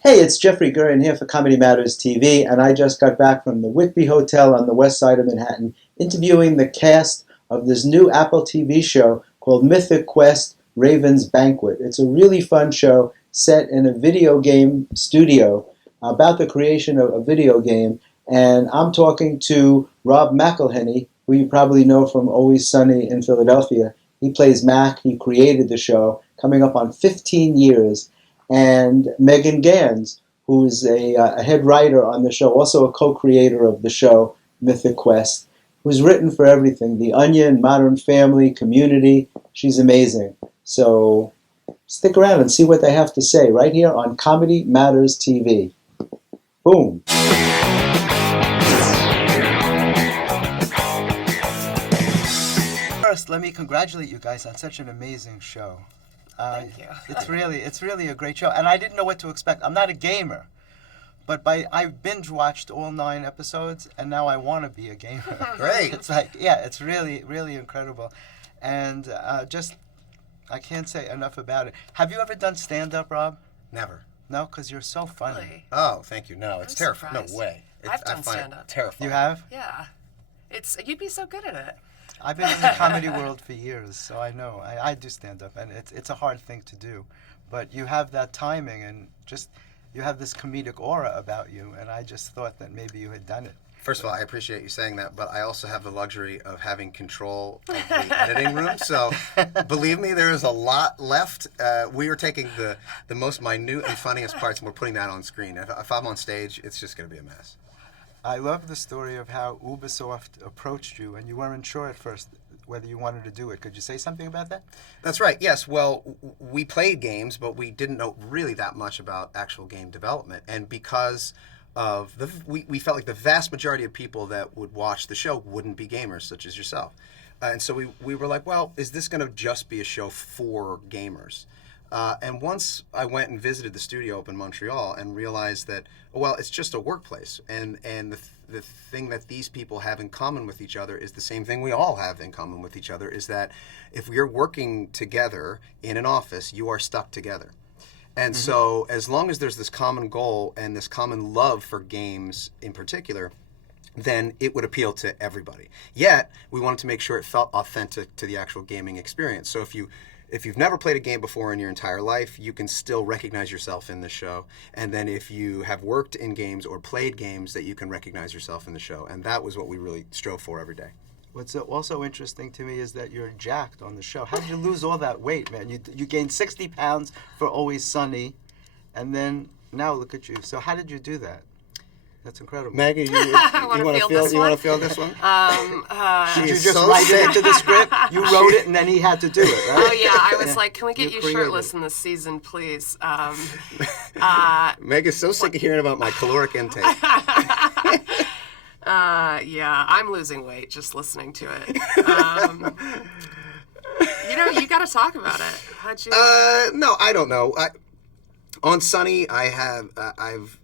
Hey, it's Jeffrey Gurian here for Comedy Matters TV, and I just got back from the Whitby Hotel on the west side of Manhattan interviewing the cast of this new Apple TV show called Mythic Quest-Ravens Banquet. It's a really fun show set in a video game studio about the creation of a video game, and I'm talking to Rob McElhenny, who you probably know from Always Sunny in Philadelphia. He plays Mac. He created the show, coming up on 15 years. And Megan Ganz, who's a head writer on the show, also a co-creator of the show, Mythic Quest, who's written for everything, The Onion, Modern Family, Community. She's amazing. So stick around and see what they have to say right here on Comedy Matters TV. Boom. First, let me congratulate you guys on such an amazing show. Thank you. It's really a great show, and I didn't know what to expect. I'm not a gamer, but I binge watched all 9 episodes, and now I want to be a gamer. Great. It's like, yeah, it's really, really incredible, and I can't say enough about it. Have you ever done stand-up, Rob? Never. No, because you're so funny. Really? Oh, thank you. No, it's terrifying. No surprised. way. I've done I find stand-up. it terrifying. You have? Yeah. You'd be so good at it. I've been in the comedy world for years, so I know. I do stand-up, and it's a hard thing to do. But you have that timing, and just you have this comedic aura about you, and I just thought that maybe you had done it. First of all, I appreciate you saying that, but I also have the luxury of having control of the editing room. So, believe me, there is a lot left. We are taking the most minute and funniest parts, and we're putting that on screen. If I'm on stage, it's just going to be a mess. I love the story of how Ubisoft approached you, and you weren't sure at first whether you wanted to do it. Could you say something about that? That's right. Yes. Well, we played games, but we didn't know really that much about actual game development. And because of we felt like the vast majority of people that would watch the show wouldn't be gamers, such as yourself. And so we were like, well, is this going to just be a show for gamers? And once I went and visited the studio up in Montreal and realized that, well, it's just a workplace. And the thing that these people have in common with each other is the same thing we all have in common with each other, is that if we are working together in an office, you are stuck together. And so as long as there's this common goal and this common love for games in particular, then it would appeal to everybody. Yet, we wanted to make sure it felt authentic to the actual gaming experience. So if you've never played a game before in your entire life, you can still recognize yourself in the show. And then if you have worked in games or played games, that you can recognize yourself in the show. And that was what we really strove for every day. What's also interesting to me is that you're jacked on the show. How did you lose all that weight, man? You gained 60 pounds for Always Sunny, and then now look at you. So how did you do that? That's incredible. Maggie, you want to feel this one? Did you just write it into the script? You wrote it, and then he had to do it, right? Oh, yeah. I was like, can we get you shirtless in this season, please? Meg is so sick of hearing about my caloric intake. Yeah, I'm losing weight just listening to it. You got to talk about it. How'd you? No, I don't know. On Sunny, I've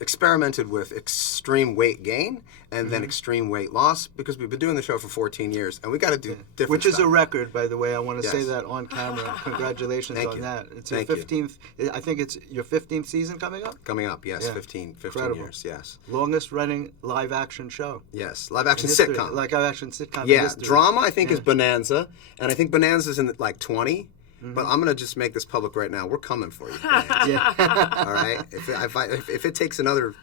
experimented with extreme weight gain and then extreme weight loss because we've been doing the show for 14 years and we got to do different Which is stuff. a record, by the way. I want to say Yes. that on camera. Congratulations Thank on you. that. It's Thank your you. 15th. I think it's your 15th season coming up. Coming up, yes, Yeah. 15 Incredible. years, yes. Longest running live action show. Yes, live action in history. sitcom. Live action sitcom. in Yeah, history. drama I think Yeah. is Bonanza, and I think Bonanza's in like 20. But I'm gonna just make this public right now. We're coming for you. Yeah. All right. If it takes another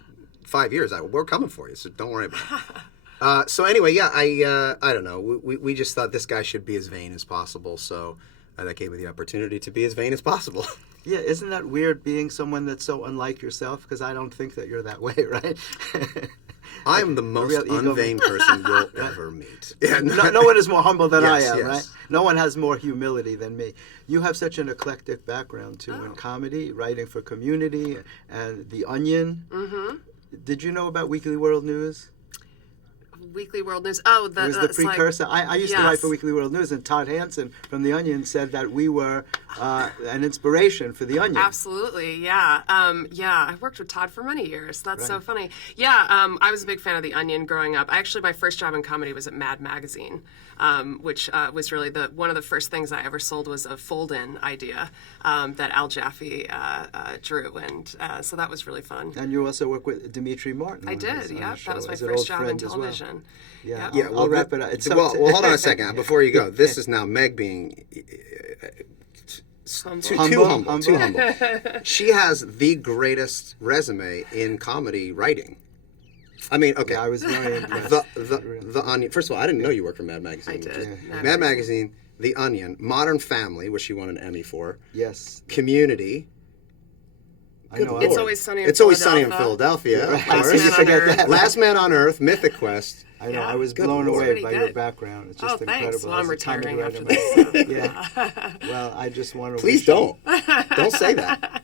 5 years, we're coming for you. So don't worry about it. So anyway, yeah, I don't know. We just thought this guy should be as vain as possible. So that gave me the opportunity to be as vain as possible. Yeah, isn't that weird being someone that's so unlike yourself? Because I don't think that you're that way, right? I'm the most real ego- unvain person you'll ever meet. Yeah, No one is more humble than I Yes, am, yes. right? No one has more humility than me. You have such an eclectic background, too, in comedy, writing for Community, and The Onion. Mm-hmm. Did you know about Weekly World News? Weekly World News. Oh, it was the precursor. I used to write for Weekly World News, and Todd Hansen from The Onion said that we were an inspiration for The Onion. Absolutely, yeah. I worked with Todd for many years. That's so funny. Yeah, I was a big fan of The Onion growing up. Actually, my first job in comedy was at Mad Magazine, which was really one of the first things I ever sold was a fold-in idea that Al Jaffe drew, and so that was really fun. And you also work with Dimitri Martin. I did, yeah. That was my first job in television. Yeah, yep. I'll wrap it up. Well, hold on a second before you go. This is now Meg being too humble. She has the greatest resume in comedy writing. I mean, okay. Yeah, I was very impressed. The Onion. First of all, I didn't know you worked for Mad Magazine. I did. Mad Magazine, The Onion, Modern Family, which she won an Emmy for. Yes. Community. It's Always Sunny in Philadelphia. It's Always Sunny in Philadelphia. Right. Last Man on Earth, Mythic Quest. I know. I was blown away by your background. It's just incredible. Thanks. Well, I'm retiring after this. this. Yeah. Well, I just want to. Please don't. Don't say that.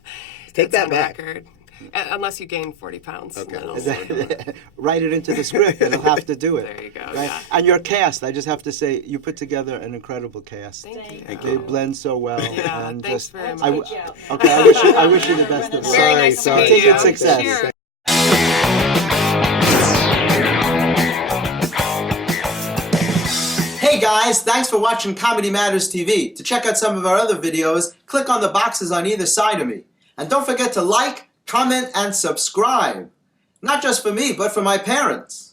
Take that back. Record. Unless you gain 40 pounds. Okay. Write it into the script, and I'll have to do it. There you go. Right? Yeah. And your cast, I just have to say, you put together an incredible cast. Thank you. They blend so well. Yeah, and thanks just, very much. I wish you the best of luck. Very nice to meet you. Continued success. Cheers. Hey guys, thanks for watching Comedy Matters TV. To check out some of our other videos, click on the boxes on either side of me. And don't forget to like, comment, and subscribe. Not just for me, but for my parents.